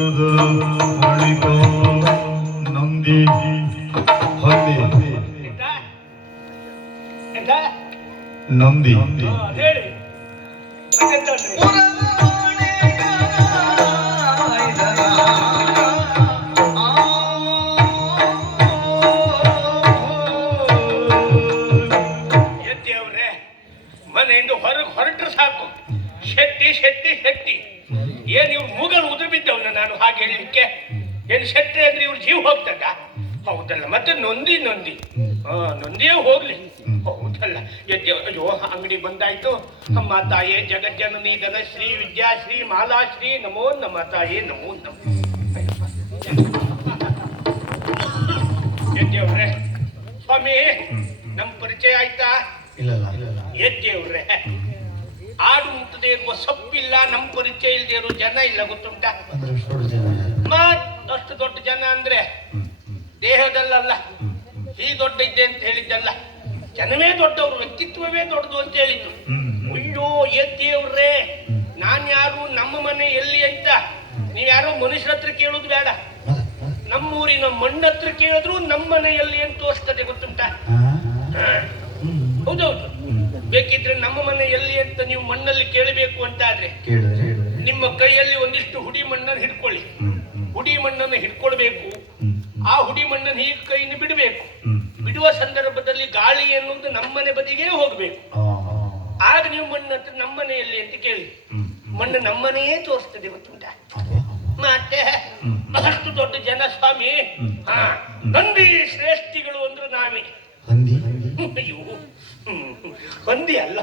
ವಜ್ರದ ಮಾಣಿಕ ನಂದಿ ಹಂದಿ ನಂದಿ ಹೇಳಿ ಮನೆಯಿಂದ ಹೊರಟ್ರೆ ಸಾಕು ಶೆಟ್ಟಿ ಶೆಟ್ಟಿ ಶೆಟ್ಟಿ ಏನ್ ಇವ್ರು ಮೂಗಲ್ ಉದುರು ಬಿದ್ದವನ ನಾನು ಹಾಗೆ ಹೇಳಲಿಕ್ಕೆ ಏನ್ ಶೆಟ್ಟಿ ಅಂದ್ರೆ ಇವ್ರ ಜೀವ ಹೋಗ್ತದ ಹೌದಲ್ಲ ಮತ್ತೆ ನೊಂದಿ ನೊಂದಿ ನೊಂದಿಯೇ ಹೋಗ್ಲಿ ಹೌದಲ್ಲ ಅಯ್ಯೋ ಅಂಗಡಿ ಬಂದಾಯ್ತು ಅಮ್ಮ ತಾಯೇ ಜಗಜ್ಜನನಿ ಧನಶ್ರೀ ವಿದ್ಯಾಶ್ರೀ ಮಾಲಾಶ್ರೀ ನಮೋ ನಮ್ಮ ತಾಯೇ ನಮೋ ನಮ ಯಜ್ಜವ್ರೆ ಸ್ವಾಮಿ ನಮ್ ಪರಿಚಯ ಆಯ್ತಾ ಯಜ್ಜವ್ರೆ ಆಡು ಮುಟ್ಟದೆ ಇರುವ ಸೊಪ್ಪಿಲ್ಲ ನಮ್ ಪರಿಚಯ ಇಲ್ಲದೆ ಇರೋ ಜನ ಇಲ್ಲ ಗೊತ್ತುಂಟ ಅಷ್ಟು ದೊಡ್ಡ ಜನ ಅಂದ್ರೆ ದೇಹದಲ್ಲ ಈ ದೊಡ್ಡ ಇದ್ದೆ ಅಂತ ಹೇಳಿದ್ದಲ್ಲ ಜನವೇ ದೊಡ್ಡವರು ವ್ಯಕ್ತಿತ್ವವೇ ದೊಡ್ಡದು ಅಂತ ಹೇಳಿದ್ದು ಅಯ್ಯೋ ಯಜ್ಜವ್ರೆ ನಾನ್ ಯಾರು ನಮ್ಮ ಮನೆ ಎಲ್ಲಿ ಅಂತ ನೀವ್ಯಾರೋ ಮನುಷ್ಯರ ಹತ್ರ ಕೇಳುದು ಬೇಡ ನಮ್ಮೂರಿನ ಮಣ್ಣ ಹತ್ರ ಕೇಳಿದ್ರು ನಮ್ಮ ಮನೆಯಲ್ಲಿ ಅಂತ ತೋರಿಸ್ತದೆ ಗೊತ್ತುಂಟ ಹೌದೌದು ಬೇಕಿದ್ರೆ ನಮ್ಮ ಮನೆ ಎಲ್ಲಿ ಅಂತ ನೀವು ಮಣ್ಣಲ್ಲಿ ಕೇಳಬೇಕು ಅಂತ ಆದ್ರೆ ನಿಮ್ಮ ಕೈಯಲ್ಲಿ ಒಂದಿಷ್ಟು ಹುಡಿ ಮಣ್ಣನ್ನು ಹಿಡ್ಕೊಳ್ಳಿ ಹುಡಿ ಮಣ್ಣನ್ನು ಹಿಡ್ಕೊಳ್ಬೇಕು ಆ ಹುಡಿ ಮಣ್ಣನ್ನು ಹೀಗೆ ಕೈಯಿಂದ ಬಿಡಬೇಕು ಬಿಡುವ ಸಂದರ್ಭದಲ್ಲಿ ಗಾಳಿ ಎನ್ನುವುದು ನಮ್ಮನೆ ಬದಿಗೆ ಹೋಗ್ಬೇಕು ಆಗ ನೀವು ಮಣ್ಣು ಹತ್ರ ನಮ್ಮನೆಯಲ್ಲಿ ಅಂತ ಕೇಳಿ ಮಣ್ಣು ನಮ್ಮನೆಯೇ ತೋರಿಸ್ತದೆ ಗೊತ್ತುಂಟ ಮತ್ತೆ ಅಷ್ಟು ದೊಡ್ಡ ಜನ ಸ್ವಾಮಿ ನಂದಿ ಶ್ರೇಷ್ಠಿಗಳು ಅಂದ್ರೆ ನಾವೇ ಅಯ್ಯೋ ಹೊಂದಿ ಅಲ್ಲ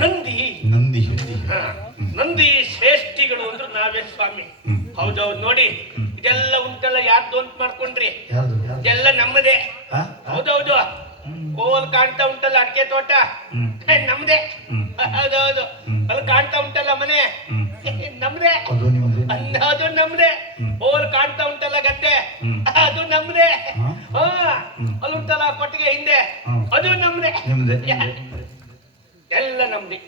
ನಂದಿ ನಂದಿ ನಂದಿ ಶ್ರೇಷ್ಠಿಗಳು ಅಂದ್ರೆ ನಾವೇ ಸ್ವಾಮಿ ಹೌದೌದು ನೋಡಿ ಇದೆಲ್ಲ ಉಂಟಲ್ಲ ಯಾರ್ದು ಅಂತ ಮಾಡ್ಕೊಂಡ್ರಿ ಇದೆಲ್ಲ ನಮ್ಮದೇ ಹೌದೌದು ಕೋಲ್ ಕಾಣ್ತಾ ಉಂಟಲ್ಲ ಅಡಿಕೆ ತೋಟ ನಮ್ದೇ ಹೌದೌದು ಅಲ್ಲಿ ಕಾಣ್ತಾ ಉಂಟಲ್ಲ ಮನೆ ನಮ್ದೇ ಅದು ನಮ್ದೇ ಓಲ್ ಕಾಣ್ತಾ ಉಂಟಲ್ಲ ಗದ್ದೆ ಅದು ನಮ್ದೇ ಅಲ್ಲಿ ಉಂಟಲ್ಲ ಕೊಟ್ಟಿಗೆ ಹಿಂದೆ ಅದು ನಮ್ದೇ ಎಲ್ಲ ನಮ್ದೇ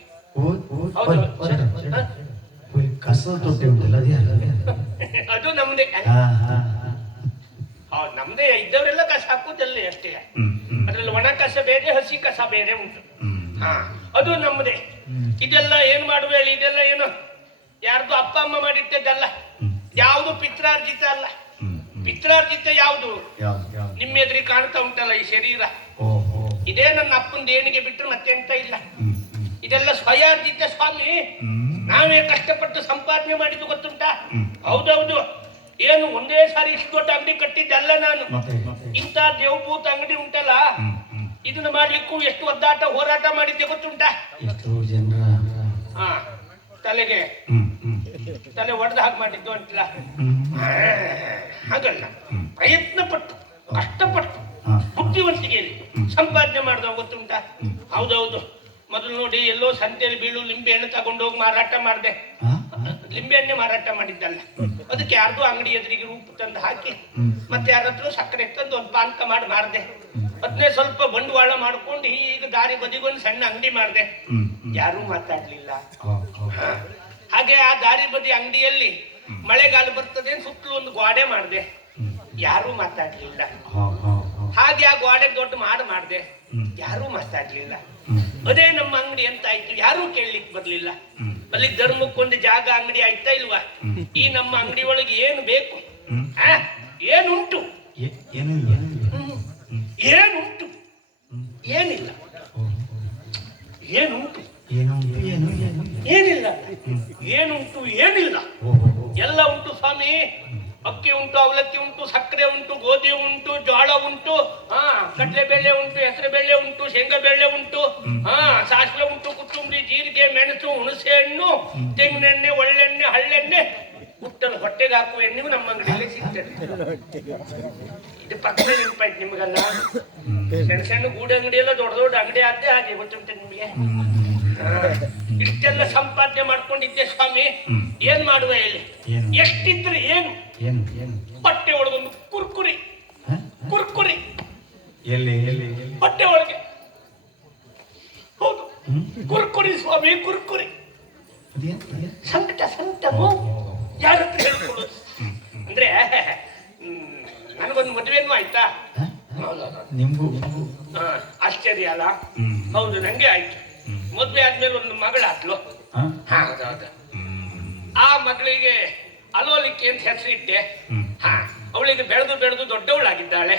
ಅದು ನಮ್ದೇ ನಮ್ದೇ ಇದ್ದವರೆಲ್ಲ ಕಸ ಹಾಕುದಲ್ಲೇ ಅಷ್ಟೇ ಅದ್ರಲ್ಲಿ ಒಣ ಕಸ ಬೇರೆ ಹಸಿ ಕಸ ಬೇರೆ ಉಂಟು ಅದು ನಮ್ದೇ ಇದೆಲ್ಲ ಏನ್ ಮಾಡುವ ಹೇಳಿ ಇದೆಲ್ಲ ಏನು ಯಾರ್ದು ಅಪ್ಪ ಅಮ್ಮ ಮಾಡಿಟ್ಟದ್ದಲ್ಲ ಯಾವುದು ಪಿತ್ರಾರ್ಜಿತ ಅಲ್ಲ ಪಿತ್ರಾರ್ಜಿತ ಯಾವುದು ನಿಮ್ಮ ಎದುರಿಗೆ ಕಾಣ್ತಾ ಉಂಟಲ್ಲ ಈ ಶರೀರ ಇದೇ ನನ್ನ ಅಪ್ಪನ ದೇಣಿಗೆ ಬಿಟ್ಟರೆ ಮತ್ತೆ ಎಂತ ಇಲ್ಲ ಇದೆಲ್ಲ ಸ್ವಯಾರ್ಜಿತ ಸ್ವಾಮಿ ನಾವೇ ಕಷ್ಟಪಟ್ಟು ಸಂಪಾದನೆ ಮಾಡಿದ್ದು ಗೊತ್ತುಂಟ ಹೌದೌದು ಏನು ಒಂದೇ ಸಾರಿ ಇಷ್ಟು ದೊಡ್ಡ ಅಂಗಡಿ ಕಟ್ಟಿದ್ದಲ್ಲ ನಾನು ಇಂಥ ದೇವಭೂತ ಅಂಗಡಿ ಉಂಟಲ್ಲ ಇದನ್ನ ಮಾಡ್ಲಿಕ್ಕೂ ಎಷ್ಟು ಒದ್ದಾಟ ಹೋರಾಟ ಮಾಡಿದ್ದೆ ಗೊತ್ತುಂಟ ತಲೆಗೆ ತಲೆ ಒಡೆದ ಹಾಗೆ ಮಾಡಿದ್ದು ಅಂತಲ್ಲ ಹಾಗಲ್ಲ ಪ್ರಯತ್ನ ಪಟ್ಟು ಕಷ್ಟಪಟ್ಟು ಬುದ್ಧಿವಂತಿಕೆಯಲ್ಲಿ ಸಂಪಾದನೆ ಮಾಡಿದವ ಗೊತ್ತುಂಟ ಹೌದೌದು ಮೊದಲು ನೋಡಿ ಎಲ್ಲೋ ಸಂತೆಯಲ್ಲಿ ಬೀಳು ಲಿಂಬೆ ಹಣ್ಣು ತಗೊಂಡೋಗಿ ಮಾರಾಟ ಮಾಡಿದೆ ಲಿಂಬೆ ಹಣ್ಣೆ ಮಾರಾಟ ಮಾಡಿದ್ದಲ್ಲ ಅದಕ್ಕೆ ಯಾರ್ದು ಅಂಗಡಿ ಎದುರಿಗೆ ರೂಪ ತಂದು ಹಾಕಿ ಮತ್ತೆ ಯಾರ ಹತ್ರ ಸಕ್ಕರೆ ತಂದು ಒಂದು ಪಾನಕ ಮಾಡಿ ಮಾರ್ದೆ ಅದನ್ನೇ ಸ್ವಲ್ಪ ಬಂಡವಾಳ ಮಾಡ್ಕೊಂಡು ಈಗ ದಾರಿ ಬದಿಗೊಂದು ಸಣ್ಣ ಅಂಗಡಿ ಮಾಡಿದೆ ಯಾರೂ ಮಾತಾಡ್ಲಿಲ್ಲ ಹಾಗೆ ಆ ದಾರಿ ಬದಿ ಅಂಗಡಿಯಲ್ಲಿ ಮಳೆಗಾಲ ಬರ್ತದೆ ಸುತ್ತಲೂ ಒಂದು ಗೋಡೆ ಮಾಡಿದೆ ಯಾರೂ ಮಾತಾಡ್ಲಿಲ್ಲ ಹಾಗೆ ಆ ಗೋಡೆ ದೊಡ್ಡ ಮಾಡಿದೆ ಯಾರೂ ಮಾತಾಡ್ಲಿಲ್ಲ ಅದೇ ನಮ್ಮ ಅಂಗಡಿ ಅಂತ ಆಯ್ತು ಯಾರೂ ಕೇಳಲಿಕ್ಕೆ ಬರ್ಲಿಲ್ಲ ಅಲ್ಲಿ ಧರ್ಮಕ್ಕೊಂದು ಜಾಗ ಅಂಗಡಿ ಆಯ್ತಾ ಇಲ್ವಾ ಈ ನಮ್ಮ ಅಂಗಡಿ ಒಳಗೆ ಏನು ಬೇಕು ಏನುಂಟು ಏನುಂಟು ಏನಿಲ್ಲ ಏನುಂಟು ಏನಿಲ್ಲ ಏನುಂಟು ಏನಿಲ್ಲ ಎಲ್ಲ ಉಂಟು ಸ್ವಾಮಿ ಅಕ್ಕಿ ಉಂಟು ಅವಲಕ್ಕಿ ಉಂಟು ಸಕ್ಕರೆ ಉಂಟು ಗೋಧಿ ಉಂಟು ಜೋಳ ಉಂಟು ಕಡಲೆ ಬೇಳೆ ಉಂಟು ಹೆಸರು ಬೇಳೆ ಉಂಟು ಶೇಂಗಾ ಬೇಳೆ ಉಂಟು ಸಾಸಿವೆ ಉಂಟು ಕೊತ್ತಂಬರಿ ಜೀರಿಗೆ ಮೆಣಸು ಹುಣಸೆ ಹಣ್ಣು ತೆಂಗಿನೆಣ್ಣೆ ಒಳ್ಳೆಣ್ಣೆ ಹಳ್ಳೆಣ್ಣೆ ಹುಟ್ಟಲು ಹೊಟ್ಟೆಗೆ ಹಾಕುವ ಎಣ್ಣೆಗೂ ನಮ್ಮ ಅಂಗಡಿಯಲ್ಲಿ ಸಿಗ್ತದೆ ಇದು ಪಕ್ಕದ ನೆನಪಾಯ್ತು ನಿಮಗಲ್ಲ ಸಣ್ಣ ಸಣ್ಣ ಗೂಡು ಅಂಗಡಿ ಎಲ್ಲ ದೊಡ್ಡ ದೊಡ್ಡ ಅಂಗಡಿ ಆದ್ದೆ ಹಾಗೆ ಗೊತ್ತುಂಟೆ ನಿಮಗೆ ಇಷ್ಟೆಲ್ಲ ಸಂಪಾದನೆ ಮಾಡ್ಕೊಂಡಿದ್ದೆ ಸ್ವಾಮಿ ಏನ್ ಮಾಡುವ ಹೇಳಿ ಎಷ್ಟಿದ್ರೆ ಏನು ಹೊಟ್ಟೆ ಒಳಗೊಂದು ಕುರ್ಕುರಿ ಕುರ್ಕುರಿ ಹೊಟ್ಟೆ ಒಳಗೆ ಹೌದು ಕುರ್ಕುರಿ ಸ್ವಾಮಿ ಕುರ್ಕುರಿ ಸಂಕಟ ಸಂಕಟ ಯಾರ ಹತ್ರ ಹೇಳ್ಕೊಡು ನನಗೊಂದು ಮದುವೆನೂ ಆಯ್ತಾ? ನಿಮ್ಗೂ ಹಾ, ಆಶ್ಚರ್ಯ ಅಲ್ಲ? ಹೌದು, ನಂಗೆ ಆಯ್ತು. ಮದ್ವೆ ಆದ್ಮೇಲೆ ಒಂದು ಮಗಳಾದ್ಲು. ಹೌದೌದು. ಆ ಮಗಳಿಗೆ ಅಲೋಲಿಕ್ಕೆ ಅಂತ ಹೆಸರಿಟ್ಟೆ. ಹಾ, ಅವಳಿಗೆ ಬೆಳೆದು ಬೆಳೆದು ದೊಡ್ಡವಳಾಗಿದ್ದಾಳೆ.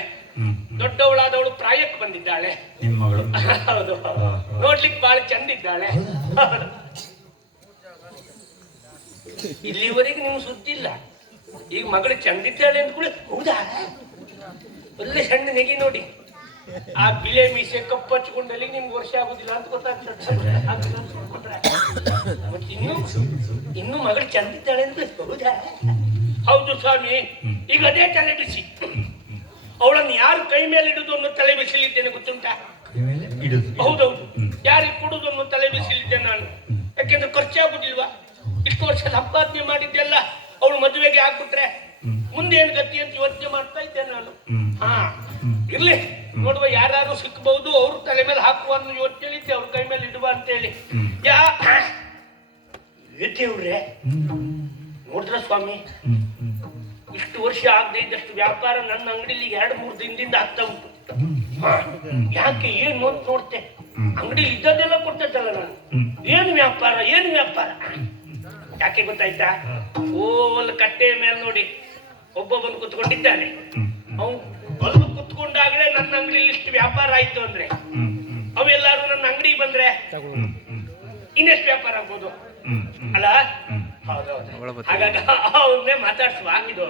ದೊಡ್ಡವಳಾದವಳು ಪ್ರಾಯಕ್ಕೆ ಬಂದಿದ್ದಾಳೆ. ನಿಮ್ಮ ಮಗಳು? ಹೌದು, ನೋಡ್ಲಿಕ್ಕೆ ಬಹಳ ಚಂದಿದ್ದಾಳೆ. ಇಲ್ಲಿವರೆಗೆ ನಿಮ್ಗೆ ಸುದ್ದಿಲ್ಲ. ಈಗ ಮಗಳು ಚಂದಿದ್ದಾಳೆ ಅಂತ ಕೂಡ ಹೌದಾ? ಒಳ್ಳೆ ಸಣ್ಣ ನೆಗಿ ನೋಡಿ. ಆ ಬಿಳೆ ಮೀಸೆ ಕಪ್ಪು ಹಚ್ಕೊಂಡಲ್ಲಿ ನಿಮ್ಗೆ ವರ್ಷ ಆಗುದಿಲ್ಲ ಅಂತ ಗೊತ್ತಾಗ್ತದೆ. ಇನ್ನು ಮಗಳು ಚಂದಿದ್ದಾಳೆ ಅಂತ ಹೌದಾ? ಹೌದು ಸ್ವಾಮಿ. ಈಗ ಅದೇ ತಲೆ ಬಿಸಿ. ಅವಳನ್ನು ಯಾರು ಕೈ ಮೇಲೆ ಇಡುದು ಅನ್ನೋ ತಲೆ ಬಿಸಿಲಿದ್ದೇನೆ, ಗೊತ್ತುಂಟಾ? ಹೌದೌದು. ಯಾರಿಗೆ ಕೊಡುದು ಅನ್ನೋ ತಲೆ ಬಿಸಿಲಿದ್ದೇನೆ ನಾನು. ಯಾಕೆಂದ್ರೆ ಖರ್ಚಾಗುದಿಲ್ವಾ? ಇಷ್ಟು ವರ್ಷ ಸಂಪಾದನೆ ಮಾಡಿದ್ದೆಲ್ಲ ಅವಳು ಮದುವೆಗೆ ಆಗ್ಬಿಟ್ರೆ ಮುಂದೆ ಏನು ಗತಿ ಅಂತ ಯೋಚನೆ ಮಾಡ್ತಾ ಇದ್ದೇನೆ ನಾನು. ಹಾ, ಇರ್ಲಿ ನೋಡುವ, ಯಾರು ಸಿಕ್ಕಬಹುದು, ಅವ್ರ ತಲೆ ಮೇಲೆ ಹಾಕುವ ಅನ್ನೋ ಯೋಚನೆ ಇದ್ದೆ, ಅವ್ರ ಕೈ ಮೇಲೆ ಇಡುವ ಅಂತ ಹೇಳಿ. ದೇವ್ರೆ, ನೋಡ್ರ ಸ್ವಾಮಿ, ಇಷ್ಟು ವರ್ಷ ಆಗದೆ ಇದ್ದಷ್ಟು ವ್ಯಾಪಾರ ನನ್ನ ಅಂಗಡಿಲಿ 2-3 ದಿನದಿಂದ ಆಗ್ತಾ ಉಂಟು. ಯಾಕೆ ಏನು ಅಂತ ನೋಡ್ತೆ, ಅಂಗಡಿ ಇದ್ದದ್ದೆಲ್ಲ ಕೊಡ್ತದ್ದಲ್ಲ ನಾನು. ಏನು ವ್ಯಾಪಾರ, ಏನು ವ್ಯಾಪಾರ? ಯಾಕೆ ಗೊತ್ತಾಯ್ತಾ? ಓಲ್ ಕಟ್ಟೆ ಮೇಲೆ ನೋಡಿ ಒಬ್ಬೊಬ್ಬನು ಕುತ್ಕೊಂಡಿದ್ದಾನೆ. ಅವನು ಅಲ್ಲಿ ಕುತ್ಕೊಂಡಾಗಲೇ ನನ್ನ ಅಂಗಡಿಲಿ ಇಷ್ಟು ವ್ಯಾಪಾರ ಆಯ್ತು ಅಂದ್ರೆ, ಅವೆಲ್ಲಾರು ನನ್ನ ಅಂಗಡಿಗೆ ಬಂದ್ರೆ ಇನ್ನೆಷ್ಟು ವ್ಯಾಪಾರ ಆಗ್ಬೋದು ಅಲ್ಲ? ಹೌದೌದು. ಹಾಗಾಗಿ ಅವನ್ನೇ ಮಾತಾಡ್ಸುವ ಇದು.